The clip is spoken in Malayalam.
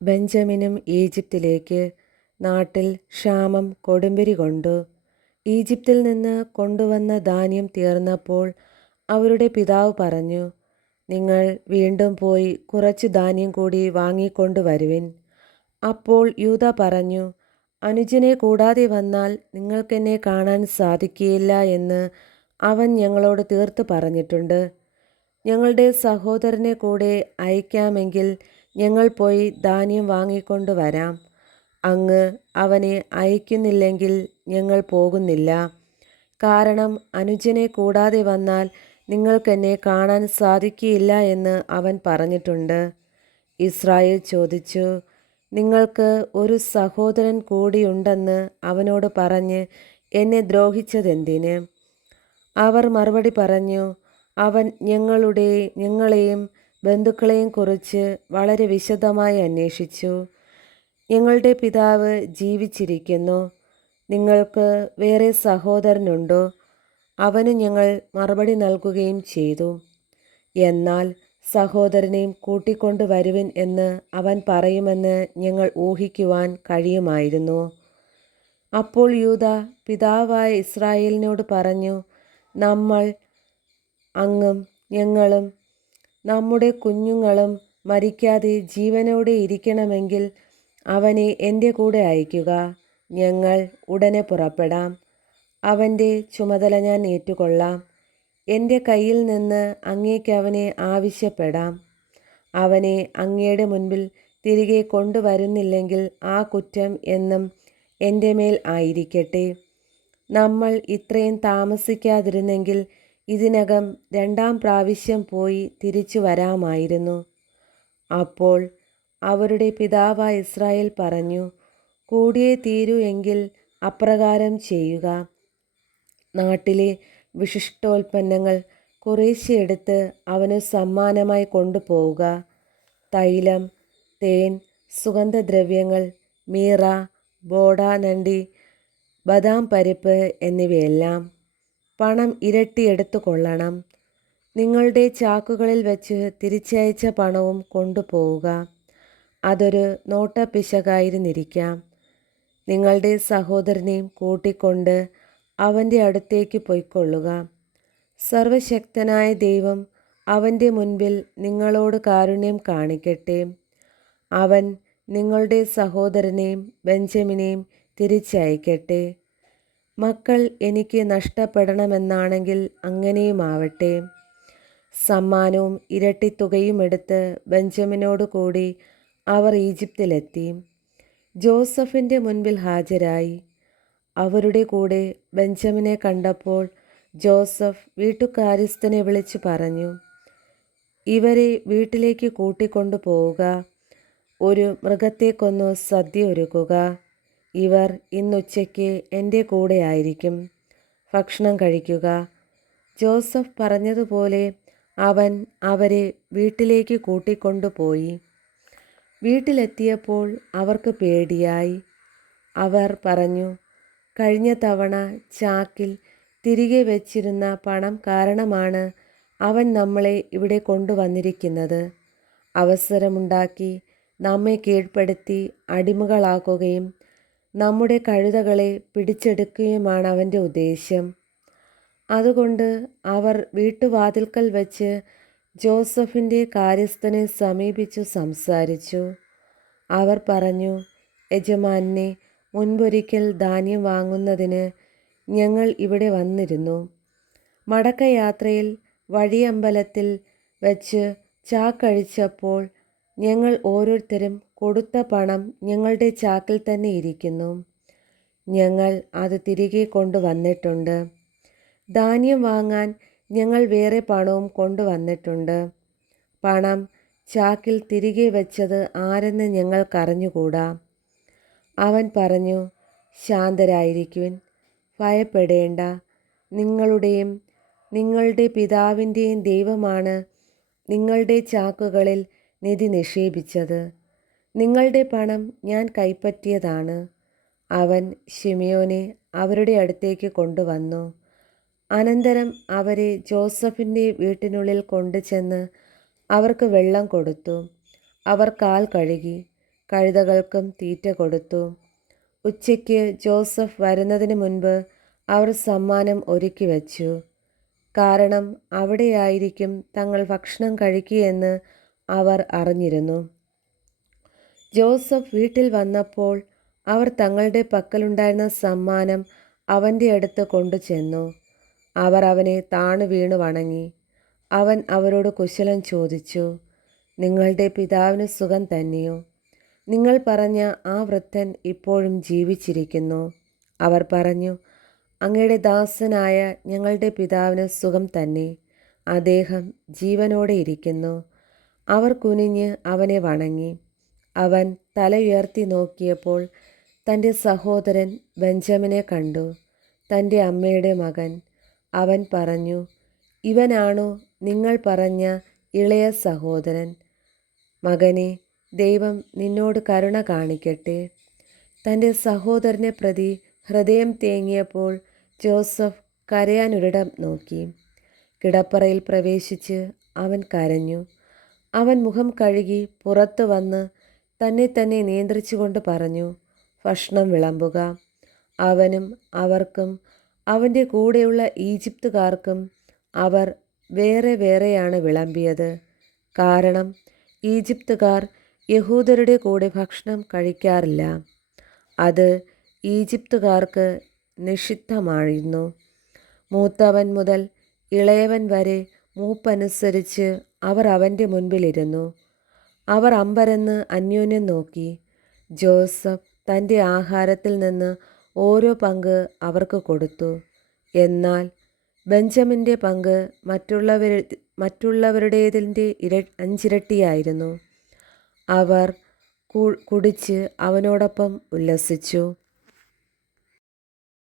ബെഞ്ചമിനും ഈജിപ്തിലേക്ക്. നാട്ടിൽ ക്ഷാമം കൊടുമ്പിരി കൊണ്ടു. ഈജിപ്തിൽ നിന്ന് കൊണ്ടുവന്ന ധാന്യം തീർന്നപ്പോൾ അവരുടെ പിതാവ് പറഞ്ഞു, നിങ്ങൾ വീണ്ടും പോയി കുറച്ചു ധാന്യം കൂടി വാങ്ങിക്കൊണ്ടു വരുവിൻ. അപ്പോൾ യൂദാ പറഞ്ഞു, അനുജനെ കൂടാതെ വന്നാൽ നിങ്ങൾക്കെന്നെ കാണാൻ സാധിക്കുകയില്ല എന്ന് അവൻ ഞങ്ങളോട് തീർത്ത് പറഞ്ഞിട്ടുണ്ട്. ഞങ്ങളുടെ സഹോദരനെ കൂടെ അയക്കാമെങ്കിൽ ഞങ്ങൾ പോയി ധാന്യം വാങ്ങിക്കൊണ്ട് വരാം. അങ്ങ് അവനെ അയക്കുന്നില്ലെങ്കിൽ ഞങ്ങൾ പോകുന്നില്ല. കാരണം അനുജനെ കൂടാതെ വന്നാൽ നിങ്ങൾക്കെന്നെ കാണാൻ സാധിക്കുകയില്ല എന്ന് അവൻ പറഞ്ഞിട്ടുണ്ട്. ഇസ്രായേൽ ചോദിച്ചു, നിങ്ങൾക്ക് ഒരു സഹോദരൻ കൂടിയുണ്ടെന്ന് അവനോട് പറഞ്ഞ് എന്നെ ദ്രോഹിച്ചതെന്തിന്? അവർ മറുപടി പറഞ്ഞു, അവൻ ഞങ്ങളെയും ബന്ധുക്കളെയും കുറിച്ച് വളരെ വിശദമായി അന്വേഷിച്ചു. ഞങ്ങളുടെ പിതാവ് ജീവിച്ചിരിക്കുന്നു. നിങ്ങൾക്ക് വേറെ സഹോദരനുണ്ടോ? അവന് ഞങ്ങൾ മറുപടി നൽകുകയും ചെയ്തു. എന്നാൽ സഹോദരനെയും കൂട്ടിക്കൊണ്ടു വരുവിൻ എന്ന് അവൻ പറയുമെന്ന് ഞങ്ങൾ ഊഹിക്കുവാൻ കഴിയുമായിരുന്നു. അപ്പോൾ യൂദാ പിതാവായ ഇസ്രായേലിനോട് പറഞ്ഞു, നമ്മൾ അങ്ങും ഞങ്ങളും നമ്മുടെ കുഞ്ഞുങ്ങളും മരിക്കാതെ ജീവനോടെ ഇരിക്കണമെങ്കിൽ അവനെ എൻ്റെ കൂടെ അയക്കുക. ഞങ്ങൾ ഉടനെ പുറപ്പെടാം. അവൻ്റെ ചുമതല ഞാൻ ഏറ്റുകൊള്ളാം. എൻ്റെ കയ്യിൽ നിന്ന് അങ്ങേക്ക് അവനെ ആവശ്യപ്പെടാം. അവനെ അങ്ങയുടെ മുൻപിൽ തിരികെ കൊണ്ടുവരുന്നില്ലെങ്കിൽ ആ കുറ്റം എന്നും എൻ്റെ മേൽ ആയിരിക്കട്ടെ. നമ്മൾ ഇത്രയും താമസിക്കാതിരുന്നെങ്കിൽ ഇതിനകം 2-ാം പ്രാവശ്യം പോയി തിരിച്ചു വരാമായിരുന്നു. അപ്പോൾ അവരുടെ പിതാവായ ഇസ്രായേൽ പറഞ്ഞു, കൂടിയേ തീരൂ എങ്കിൽ അപ്രകാരം ചെയ്യുക. നാട്ടിലെ വിശിഷ്ടോൽപ്പന്നങ്ങൾ കുറേശ്ശെ എടുത്ത് അവന് സമ്മാനമായി കൊണ്ടുപോവുക. തൈലം, തേൻ, സുഗന്ധദ്രവ്യങ്ങൾ, മീറ, ബോഡാനണ്ടി, ബദാം പരിപ്പ് എന്നിവയെല്ലാം. പണം ഇരട്ടി എടുത്തു കൊള്ളണം. നിങ്ങളുടെ ചാക്കുകളിൽ വച്ച് തിരിച്ചയച്ച പണവും കൊണ്ടുപോവുക. അതൊരു നോട്ടപ്പിശകായിരുന്നിരിക്കാം. നിങ്ങളുടെ സഹോദരനെയും കൂട്ടിക്കൊണ്ട് അവൻ്റെ അടുത്തേക്ക് പൊയ്ക്കൊള്ളുക. സർവശക്തനായ ദൈവം അവൻ്റെ മുൻപിൽ നിങ്ങളോട് കാരുണ്യം കാണിക്കട്ടെ. അവൻ നിങ്ങളുടെ സഹോദരനെയും ബെഞ്ചമിനെയും തിരിച്ചയക്കട്ടെ. മക്കൾ എനിക്ക് നഷ്ടപ്പെടണമെന്നാണെങ്കിൽ അങ്ങനെയുമാവട്ടെ. സമ്മാനവും ഇരട്ടിത്തുകയും എടുത്ത് ബെഞ്ചമിനോട് കൂടി അവർ ഈജിപ്തിലെത്തി. ജോസഫിൻ്റെ മുൻപിൽ ഹാജരായി. അവരുടെ കൂടെ ബെഞ്ചമിനെ കണ്ടപ്പോൾ ജോസഫ് വീട്ടുകാര്യസ്ഥനെ വിളിച്ചു പറഞ്ഞു, ഇവരെ വീട്ടിലേക്ക് കൂട്ടിക്കൊണ്ടു പോവുക. ഒരു മൃഗത്തെ കൊന്നു സദ്യ ഒരുക്കുക. ഇവർ ഇന്നുച്ചയ്ക്ക് എൻ്റെ കൂടെ ആയിരിക്കും. ഭക്ഷണം കഴിക്കുക. ജോസഫ് പറഞ്ഞതുപോലെ അവൻ അവരെ വീട്ടിലേക്ക് കൂട്ടിക്കൊണ്ടുപോയി. വീട്ടിലെത്തിയപ്പോൾ അവർക്ക് പേടിയായി. അവർ പറഞ്ഞു, കഴിഞ്ഞ തവണ ചാക്കിൽ തിരികെ വച്ചിരുന്ന പണം കാരണമാണ് അവൻ നമ്മളെ ഇവിടെ കൊണ്ടുവന്നിരിക്കുന്നത്. അവസരമുണ്ടാക്കി നമ്മെ കീഴ്പ്പെടുത്തി അടിമകളാക്കുകയും നമ്മുടെ കഴുതകളെ പിടിച്ചെടുക്കുകയുമാണ് അവൻ്റെ ഉദ്ദേശ്യം. അതുകൊണ്ട് അവർ വീട്ടുവാതിൽക്കൽ വച്ച് ജോസഫിൻ്റെ കാര്യസ്ഥനെ സമീപിച്ചു സംസാരിച്ചു. അവർ പറഞ്ഞു, യജമാനനെ, മുൻപൊരിക്കൽ ധാന്യം വാങ്ങുന്നതിന് ഞങ്ങൾ ഇവിടെ വന്നിരുന്നു. മടക്കയാത്രയിൽ വഴിയമ്പലത്തിൽ വച്ച് ചാക്കഴിച്ചപ്പോൾ ഞങ്ങൾ ഓരോരുത്തരും കൊടുത്ത പണം ഞങ്ങളുടെ ചാക്കിൽ തന്നെ ഇരിക്കുന്നു. ഞങ്ങൾ അത് തിരികെ കൊണ്ടുവന്നിട്ടുണ്ട്. ധാന്യം വാങ്ങാൻ ഞങ്ങൾ വേറെ പണവും കൊണ്ടുവന്നിട്ടുണ്ട്. പണം ചാക്കിൽ തിരികെ വച്ചത് ആരെന്ന് ഞങ്ങൾക്കറിഞ്ഞുകൂടാ. അവൻ പറഞ്ഞു, ശാന്തരായിരിക്കുവിൻ, ഭയപ്പെടേണ്ട. നിങ്ങളുടെയും നിങ്ങളുടെ പിതാവിൻ്റെയും ദൈവമാണ് നിങ്ങളുടെ ചാക്കുകളിൽ നിധി നിക്ഷേപിച്ചത്. നിങ്ങളുടെ പണം ഞാൻ കൈപ്പറ്റിയതാണ്. അവൻ ശിമിയോനെ അവരുടെ അടുത്തേക്ക് കൊണ്ടുവന്നു. അനന്തരം അവരെ ജോസഫിൻ്റെ വീട്ടിനുള്ളിൽ കൊണ്ടുചെന്ന് അവർക്ക് വെള്ളം കൊടുത്തു. അവർ കാൽ കഴുകി. കഴുതകൾക്കും തീറ്റ കൊടുത്തു. ഉച്ചയ്ക്ക് ജോസഫ് വരുന്നതിന് മുൻപ് അവർ സമ്മാനം ഒരുക്കി വച്ചു. കാരണം അവിടെയായിരിക്കും തങ്ങൾ ഭക്ഷണം കഴിക്കുകയെന്ന് അവർ അറിഞ്ഞിരുന്നു. ജോസഫ് വീട്ടിൽ വന്നപ്പോൾ അവർ തങ്ങളുടെ പക്കലുണ്ടായിരുന്ന സമ്മാനം അവൻ്റെ അടുത്ത് കൊണ്ടുചെന്നു. അവർ അവനെ താണു വീണു വണങ്ങി. അവൻ അവരോട് കുശലം ചോദിച്ചു. നിങ്ങളുടെ പിതാവിന് സുഖം തന്നെയോ? നിങ്ങൾ പറഞ്ഞ ആ വൃദ്ധൻ ഇപ്പോഴും ജീവിച്ചിരിക്കുന്നു. അവർ പറഞ്ഞു, അങ്ങയുടെ ദാസനായ ഞങ്ങളുടെ പിതാവിന് സുഖം തന്നെ. അദ്ദേഹം ജീവനോടെ ഇരിക്കുന്നു. അവർ കുനിഞ്ഞ് അവനെ വണങ്ങി. അവൻ തല ഉയർത്തി നോക്കിയപ്പോൾ തൻ്റെ സഹോദരൻ ബെഞ്ചമിനെ കണ്ടു, തൻ്റെ അമ്മയുടെ മകൻ. അവൻ പറഞ്ഞു, ഇവനാണോ നിങ്ങൾ പറഞ്ഞ ഇളയ സഹോദരൻ? മകനെ, ദൈവം നിന്നോട് കരുണ കാണിക്കട്ടെ. തൻ്റെ സഹോദരനെ പ്രതി ഹൃദയം തേങ്ങിയപ്പോൾ ജോസഫ് കരയാനൊരിടം നോക്കി. കിടപ്പറയിൽ പ്രവേശിച്ച് അവൻ കരഞ്ഞു. അവൻ മുഖം കഴുകി പുറത്തു വന്ന് തന്നെ നിയന്ത്രിച്ചുകൊണ്ട് പറഞ്ഞു, ഭക്ഷണം വിളമ്പുക. അവനും അവർക്കും അവൻ്റെ കൂടെയുള്ള ഈജിപ്തുകാർക്കും അവർ വേറെ വേറെയാണ് വിളമ്പിയത്. കാരണം ഈജിപ്തുകാർ യഹൂദരുടെ കൂടെ ഭക്ഷണം കഴിക്കാറില്ല. അത് ഈജിപ്തുകാർക്ക് നിഷിദ്ധമായിരുന്നു. മൂത്തവൻ മുതൽ ഇളയവൻ വരെ മൂപ്പനുസരിച്ച് അവർ അവൻ്റെ മുൻപിലിരുന്നു. അവർ അമ്പരന്ന് അന്യോന്യം നോക്കി. ജോസഫ് തൻ്റെ ആഹാരത്തിൽ നിന്ന് ഓരോ പങ്ക് അവർക്ക് കൊടുത്തു. എന്നാൽ ബെഞ്ചമിൻ്റെ പങ്ക് മറ്റുള്ളവരുടേതിൻ്റെ 5 ഇരട്ടിയായിരുന്നു. അവർ കുടിച്ച് അവനോടൊപ്പം ഉല്ലസിച്ചു.